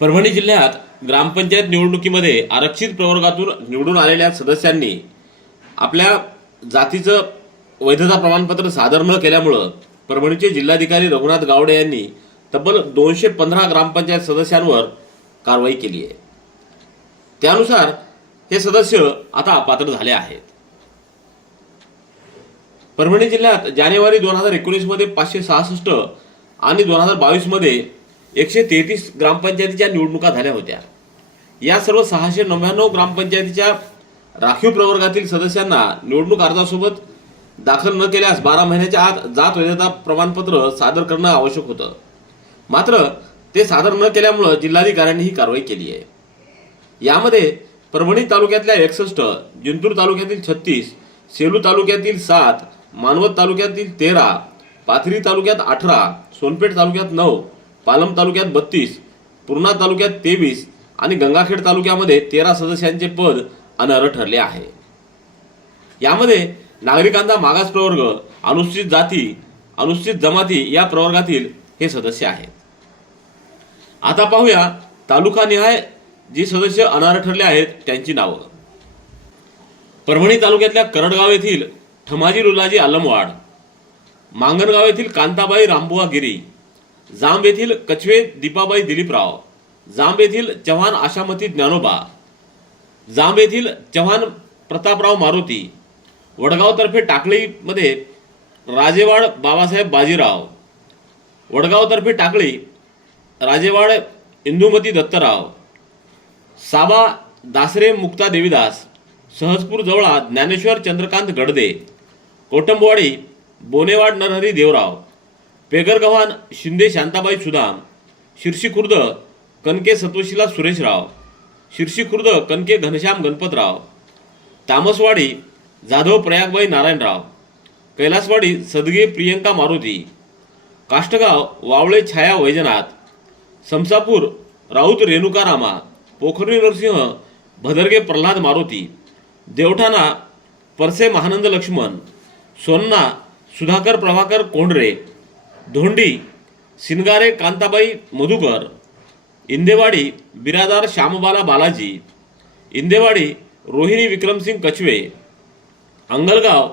परभणी जिल्ह्यात ग्रामपंचायत निवडणुकीमध्ये आरक्षित प्रवर्गातून निवडून आलेल्या सदस्यांनी आपल्या जातीचं वैधता प्रमाणपत्र सादर न केल्यामुळं परभणीचे जिल्हाधिकारी रघुनाथ गावडे यांनी तब्बल दोनशे पंधरा ग्रामपंचायत सदस्यांवर कारवाई केली आहे. त्यानुसार हे सदस्य आता अपात्र झाले आहेत. परभणी जिल्ह्यात जानेवारी दोन हजार एकोणीसमध्ये पाचशे सहासष्ट आणि दोन हजार बावीसमध्ये एकशे तेहतीस ग्रामपंचायतीच्या निवडणुका झाल्या होत्या. या सर्व सहाशे नव्याण्णव ग्रामपंचायतीच्या राखीव प्रवर्गातील सदस्यांना निवडणूक अर्जासोबत दाखल न केल्यास बारा महिन्याच्या आत जात वैधता प्रमाणपत्र सादर करणं आवश्यक होतं. मात्र ते सादर न केल्यामुळं जिल्हाधिकाऱ्यांनी ही कारवाई केली आहे. यामध्ये परभणी तालुक्यातल्या एकसष्ट जिंतूर तालुक्यातील छत्तीस सेलू तालुक्यातील सात मानवत तालुक्यातील तेरा पाथरी तालुक्यात अठरा सोनपेठ तालुक्यात नऊ पालम तालुक्यात बत्तीस पूर्णा तालुक्यात तेवीस आणि गंगाखेड तालुक्यामध्ये तेरा सदस्यांचे पद अनर्ह ठरले आहे. यामध्ये नागरिकांचा मागास प्रवर्ग अनुसूचित जाती अनुसूचित जमाती या प्रवर्गातील हे सदस्य आहेत. आता पाहूया तालुकानिहाय जी सदस्य अनार्ह ठरले आहेत त्यांची नावं. परभणी तालुक्यातल्या करडगाव येथील ठमाजी रुलाजी आलमवाड मांगणगाव येथील कांताबाई रामबुवा गिरी जांब येथील कछवे दीपाबाई दिलीपराव जांब येथील चव्हाण आशामती ज्ञानोबा जांब येथील चव्हाण प्रतापराव मारुती वडगावतर्फे टाकळीमध्ये राजेवाड बाबासाहेब बाजीराव वडगावतर्फे टाकळी राजेवाड इंदुमती दत्तराव साबा दासरे मुक्ता देवीदास सहजपूर जवळा ज्ञानेश्वर चंद्रकांत गडदे कोटंबवाडी बोनेवाड नरहरी देवराव पेगरगव्हाण शिंदे शांताबाई सुदाम शिर्शी खुर्द कनके सत्वशिला सुरेशराव शिर्शी खुर्द कनके घनश्याम गणपतराव तामसवाडी जाधव प्रयागबाई नारायणराव कैलासवाडी सदगे प्रियंका मारुती काष्टगाव वावळे छाया वैजनाथ समसापूर राऊत रेणुकारामा पोखरी नरसिंह भदरगे प्रल्हाद मारुती देवठाणा परसे महानंद लक्ष्मण सोन्ना सुधाकर प्रभाकर कोंडरे धोंडी सिनगारे कांताबाई मधुकर इंदेवाडी बिरादार श्यामबाला बालाजी इंदेवाडी रोहिणी विक्रमसिंग कछवे अंगलगाव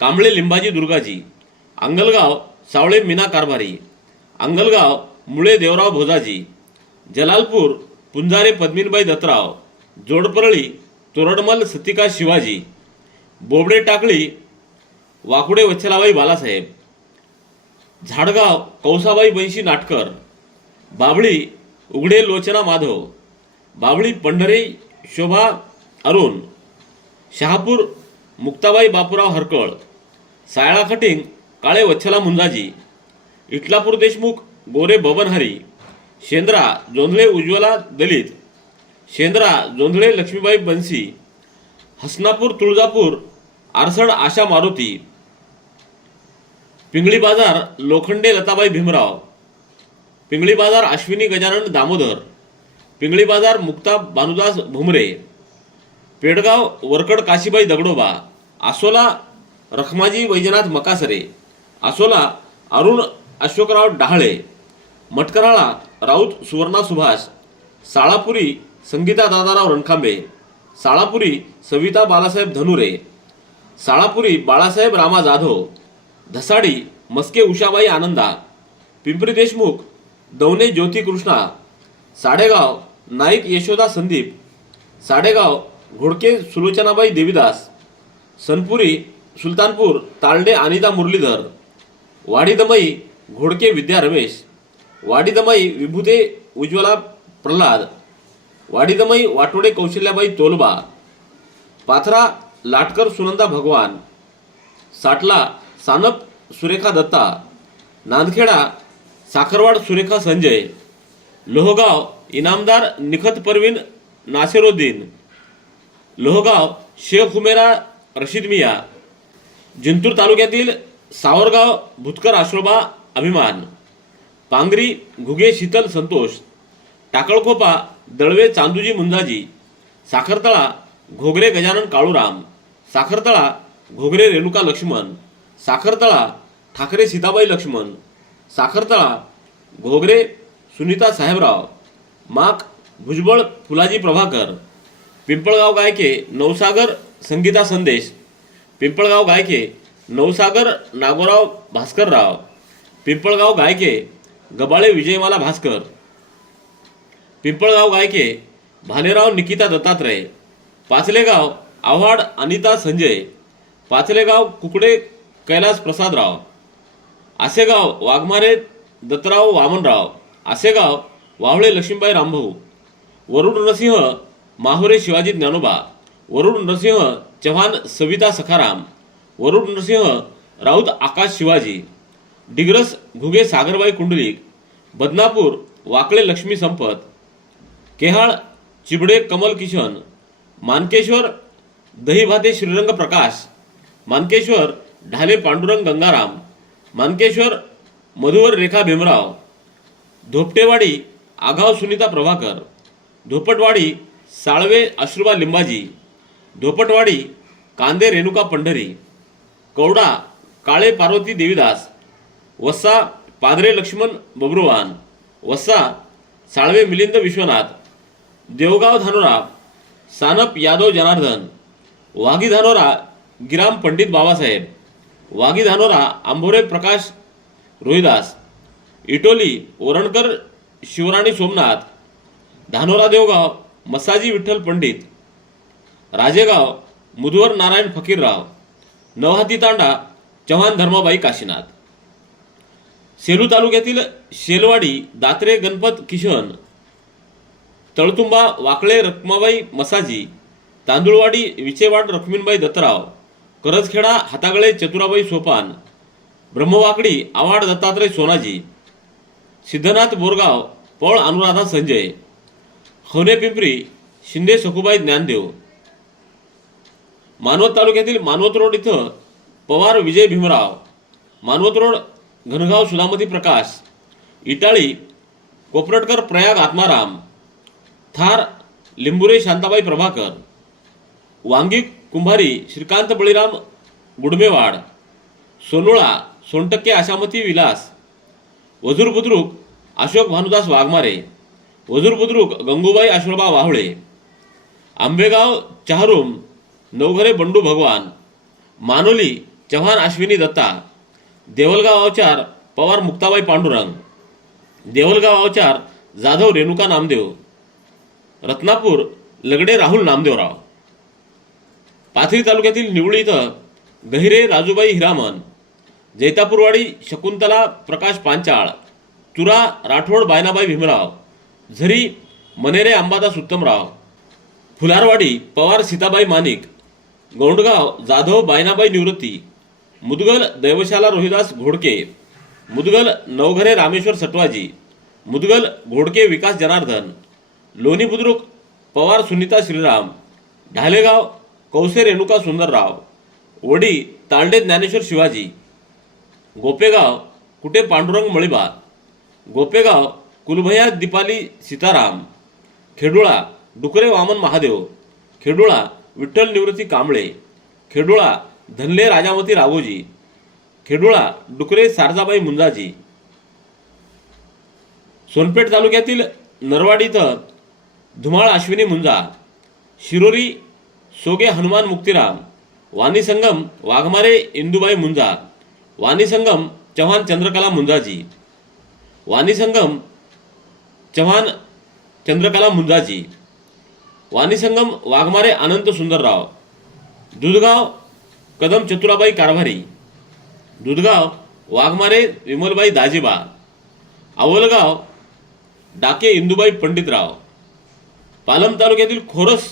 कांबळे लिंबाजी दुर्गाजी अंगलगाव सावळे मीना कारभारी अंगलगाव मुळे देवराव भोजाजी जलालपूर पुंजारे पद्मिनबाई दत्तराव जोडपरळी तोरडमल सतिका शिवाजी बोबडे टाकळी वाकुडे वच्छलाबाई बालासाहेब झाडगाव कौसाबाई बनशी नाटकर बाभळी उघडे लोचना माधव बाभळी पंढरे शोभा अरुण शहापूर मुक्ताबाई बापूराव हरकळ सायळा खटिंग काळे वच्छला मुंजाजी इटलापूर देशमुख गोरे बबनहरी शेंद्रा जोंधळे उज्ज्वला दलित शेंद्रा जोंधळे लक्ष्मीबाई बनसी हसनापूर तुळजापूर आरसड आशा मारुती पिंगळी बाजार लोखंडे लताबाई भीमराव. पिंगळी बाजार अश्विनी गजानन दामोदर. पिंगळी बाजार मुक्ता भानुदास भुमरे. पेडगाव वरकड काशीबाई दगडोबा. आसोला रखमाजी वैजनाथ मकासरे. आसोला अरुण अशोकराव डहाळे. मटकराळा राऊत सुवर्णा सुभाष. साळापुरी संगीता दादाराव रणखांबे. साळापुरी सविता बालासाहेब धनुरे. साळापुरी बाळासाहेब रामा जाधव. धसाडी मस्के उषाबाई आनंदा पिंपरी देशमुख दवणे ज्योती कृष्णा साडेगाव नाईक यशोदा संदीप साडेगाव घोडके सुलोचनाबाई देवीदास सनपुरी सुलतानपूर तालडे अनिता मुरलीधर वाडीदमई घोडके विद्या रमेश वाडीदमई विभूते उज्ज्वला प्रल्हाद वाडीदमई वाटोडे कौशल्याबाई तोलबा पाथरा लाटकर सुनंदा भगवान साटला सानप सुरेखा दत्ता नांदखेडा साखरवाड सुरेखा संजय लोहगाव इनामदार निखत परवीन नासिरुद्दीन लोहगाव शेख हुमेरा रशीद मिया जिंतूर तालुक्यातील सावरगाव भुतकर आश्रोबा अभिमान पांगरी घुगे शीतल संतोष टाकळखोपा दळवे चांदूजी मुंजाजी साखरतळा घोगरे गजानन काळूराम साखरतळा घोगरे रेणुका लक्ष्मण साखरतळा ठाकरे सीताबाई लक्ष्मण. साखरतळा घोगरे सुनीता साहेबराव. माक भुजबळ फुलाजी प्रभाकर. पिंपळगाव गायके नवसागर संगीता संदेश. पिंपळगाव गायके नवसागर नागोराव भास्करराव. पिंपळगाव गायके गबाळे विजयमाला भास्कर. पिंपळगाव गायके भालेराव निकिता दत्तात्रय. पाचलेगाव आव्हाड अनिता संजय. पाचलेगाव कुकडे कैलास प्रसादराव आसेगाव वाघमारे दत्तराव वामनराव आसेगाव वावळे लक्ष्मीबाई रामभाऊ वरुण नरसिंह माहुरे शिवाजी ज्ञानोबा वरुण नरसिंह चव्हाण सविता सखाराम वरुण नरसिंह राऊत आकाश शिवाजी डिग्रस घुगे सागरबाई कुंडलिक बदनापूर वाकळे लक्ष्मी संपत केहाळ चिबडे कमल किशन मानकेश्वर दहीभाते श्रीरंग प्रकाश मानकेश्वर ढाले पांडुरंग गंगाराम मानकेश्वर मधुवर रेखा भीमराव धोपटेवाडी आघाव सुनीता प्रभाकर धोपटवाडी साळवे अश्रुबा लिंबाजी धोपटवाडी कांदे रेणुका पंढरी कवडा काळे पार्वती देवीदास वस्सा पादरे लक्ष्मण बब्रुवान वस्सा साळवे मिलिंद विश्वनाथ देवगाव धानोरा सानप यादव जनार्दन वाघी धानोरा गिराम पंडित बाबासाहेब वाघी धानोरा आंभोरे प्रकाश रोहिदास इटोली ओरणकर शिवराणी सोमनाथ धानोरा देवगाव मसाजी विठ्ठल पंडित राजेगाव मुधवर नारायण फकीरराव नवहाती तांडा चव्हाण धर्माबाई काशीनाथ. सेलू तालुक्यातील शेलवाडी दात्रे गणपत किशन तळतुंबा वाकळे रखमाबाई मसाजी तांदुळवाडी विचेवाड रखमीनबाई दत्तराव करजखेडा हातागळे चतुराबाई सोपान ब्रह्मवाकडी आवाड दत्तात्रय सोनाजी सिद्धनाथ बोरगाव पौळ अनुराधा संजय हवने पिंपरी शिंदे सखुबाई ज्ञानदेव. मानवत तालुक्यातील मानवत रोड इथं पवार विजय भीमराव मानवत रोड घनगाव सुधामती प्रकाश इटाळी कोपरटकर प्रयाग आत्माराम थार लिंबुरे शांताबाई प्रभाकर वांगी कुंभारी श्रीकांत बळीराम गुडमेवाड सोनुळा सोनटक्के आशामती विलास वजूर बुद्रुक अशोक भानुदास वाघमारे वजूर बुद्रुक गंगूबाई अश्वबा वाहुळे आंबेगाव चहारूम नवघरे बंडू भगवान मानोली चव्हाण अश्विनी दत्ता देवलगाव अवचार पवार मुक्ताबाई पांडुरंग देवलगाव अवचार जाधव रेणुका नामदेव रत्नापूर लगडे राहुल नामदेवराव. पाथरी तालुक्यातील निवळी इथं गहिरे राजूबाई हिरामन जैतापूरवाडी शकुंतला प्रकाश पांचाळ तुरा राठोड बायनाबाई भीमराव झरी मनेरे अंबादास उत्तमराव फुलारवाडी पवार सीताबाई मानिक गौंडगाव जाधव बायनाबाई निवृत्ती मुदगल दैवशाला रोहिदास घोडके मुदगल नवघरे रामेश्वर सटवाजी मुदगल घोडके विकास जनार्दन लोणी बुद्रुक पवार सुनीता श्रीराम ढालेगाव कौसे रेणुका सुंदरराव वडी तांडे ज्ञानेश्वर शिवाजी गोपेगाव कुटे पांडुरंग मळीबा गोपेगाव कुलभया दीपाली सीताराम खेडुळा डुकरे वामन महादेव खेडुळा विठ्ठल निवृत्ती कांबळे खेडुळा धनले राजामती राघोजी खेडुळा डुकरे सारजाबाई मुंजाजी. सोनपेठ तालुक्यातील नरवाडी इथं धुमाळ अश्विनी मुंजा शिरोरी सोगे हनुमान मुक्तिराम वाणी संगम वाघमारे इंदुबाई मुंजा वाणी संगम चव्हाण चंद्रकला मुंजाजी वाणी संगम चव्हाण चंद्रकला मुंजाजी वाणी संगम वाघमारे अनंत सुंदरराव दुधगाव कदम चतुराबाई कारभारी दुधगाव वाघमारे विमलबाई दाजीबा आवलगाव डाके इंदुबाई पंडितराव पालम तालुक्यातील खोरस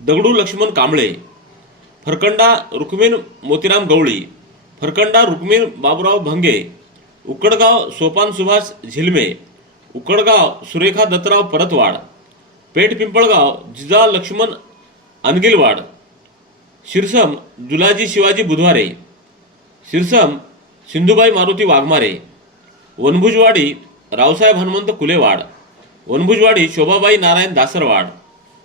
दगडू लक्ष्मण कांबळे फरकंडा रुक्मिण मोतीराम गवळी फरकंडा रुक्मिण बाबुराव भंगे उकडगाव सोपान सुभाष झिलमे उकडगाव सुरेखा दत्तराव परतवाड पेठ पिंपळगाव जिजा लक्ष्मण अनगिलवाड शिरसम जुलाजी शिवाजी बुधवारे शिरसम सिंधुबाई मारुती वाघमारे वनभुजवाडी रावसाहेब हनुमंत कुलेवाड वनभुजवाडी शोभाबाई नारायण दासरवाड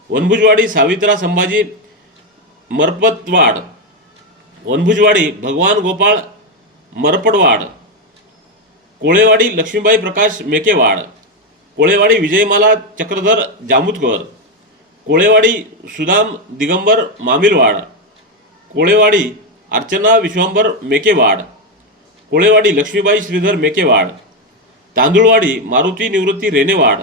वनभुजवाडी सावित्रा संभाजी मरपतवाड. वनभुजवाडी भगवान गोपाळ मरपडवाड. कोळेवाडी लक्ष्मीबाई प्रकाश मेकेवाड. कोळेवाडी विजयमाला चक्रधर जामुतकर कोळेवाडी सुदाम दिगंबर मामिलवाड. कोळेवाडी अर्चना विश्वांबर मेकेवाड. कोळेवाडी लक्ष्मीबाई श्रीधर मेकेवाड. तांदुळवाडी मारुती निवृत्ती रेनेवाड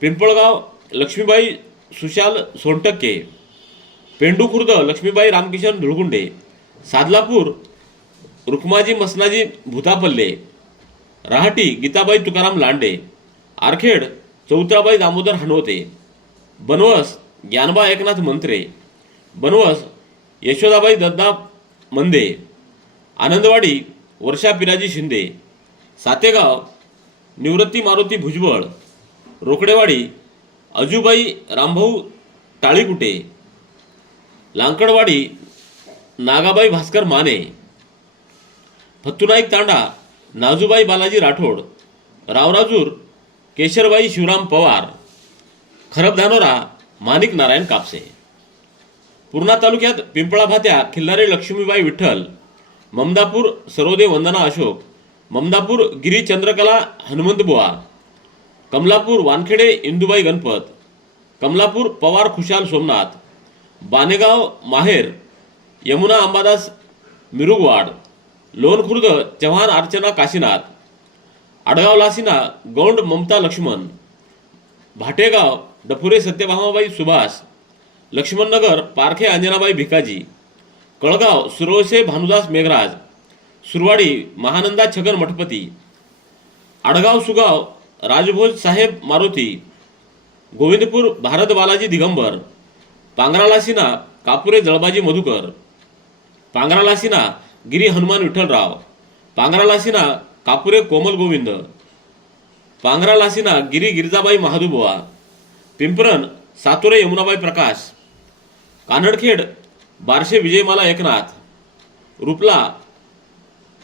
पिंपळगाव लक्ष्मीबाई सुशाल सोनटक्के पेंडू खुर्द लक्ष्मीबाई रामकिशन धुळगुंडे सादलापूर रुक्माजी मसनाजी भूतापल्ले रहाटी गीताबाई तुकाराम लांडे आरखेड चौत्राबाई दामोदर हनवते बनवस ज्ञानबा एकनाथ मंत्रे बनवस यशोदाबाई दत्ता मंदे आनंदवाडी वर्षा पिराजी शिंदे सातेगाव निवृत्ती मारुती भुजबळ रोकडेवाडी अजूबाई रामभाऊ टाळीकुटे लांकडवाडी नागाबाई भास्कर माने फत्तुनाईक तांडा नाजूबाई बालाजी राठोड रावराजूर केशरबाई शिवराम पवार खरबधानोरा माणिक नारायण कापसे. पूर्णा तालुक्यात पिंपळा भात्या खिल्लारे लक्ष्मीबाई विठ्ठल ममदापूर सरोदे वंदना अशोक ममदापूर गिरी चंद्रकला हनुमंतबुवा कमलापूर वानखेडे इंदुबाई गणपत कमलापूर पवार खुशाल सोमनाथ बानेगाव माहेर यमुना अंबादास मिरुगवाड लोणखुर्द चव्हाण अर्चना काशीनाथ आडगाव लासिना गौंड ममता लक्ष्मण भाटेगाव डफुरे सत्यभामाबाई सुभाष लक्ष्मणनगर पारखे अंजनाबाई भिकाजी कळगाव सुरवसे भानुदास मेघराज सुरवाडी महानंदा छगन मठपती आडगाव सुगाव राजभोज साहेब मारुती गोविंदपूर भारत बालाजी दिगंबर पांगरालासिना कापुरे जळबाजी मधुकर पांगरालासिना गिरी हनुमान विठ्ठलराव पांगरालासिना कापुरे कोमल गोविंद पांगरालासिना गिरी गिरिजाबाई महादुबुवा पिंपरण सातुरे यमुनाबाई प्रकाश कानडखेड बारशे विजयमाला एकनाथ रुपला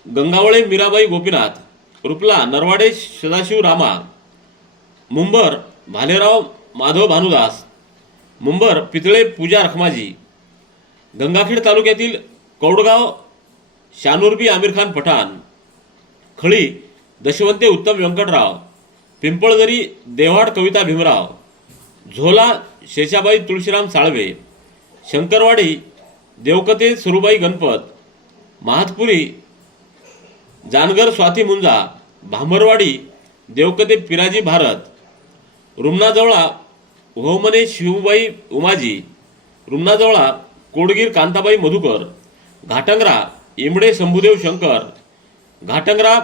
गंगावळे मीराबाई गोपीनाथ रुपला नरवाडे सदाशिव रामा मुंबर भालेराव माधव भानुदास मुंबर पितळे पूजा रखमाजी गंगाखेड तालुक्यातील कौडगाव शानूरबी आमिरखान पठाण खळी दशवंते उत्तम व्यंकटराव पिंपळदरी देव्हाड कविता भीमराव झोला शेषाबाई तुळशीराम साळवे शंकरवाडी देवकते सुरुबाई गणपत महातपुरी जानगर स्वाती मुंजा भांबरवाडी देवकते पिराजी भारत रुमनाजवळा होमने शिवबाई उमाजी रुमनाजवळा कोडगीर कांताबाई मधुकर घाटंगरा इमडे शंभुदेव शंकर घाटंगरा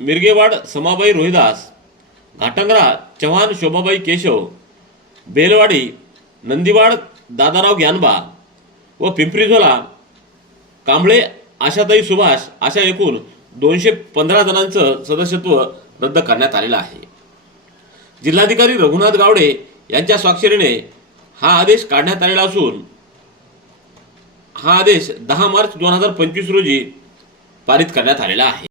मिरगेवाड समाबाई रोहिदास घाटंगरा चव्हाण शोभाबाई केशव बेलवाडी नंदीवाड दादाराव ज्ञानबा व पिंपरीझोला कांबळे आशाताई सुभाष अशा एकूण दोनशे पंधरा जणांचं सदस्यत्व रद्द करण्यात आलेलं आहे. जिल्हाधिकारी रघुनाथ गावडे यांच्या स्वाक्षरीने हा आदेश काढण्यात आलेला असून हा आदेश दहा मार्च दोन हजार पंचवीस रोजी पारित करण्यात आलेला आहे.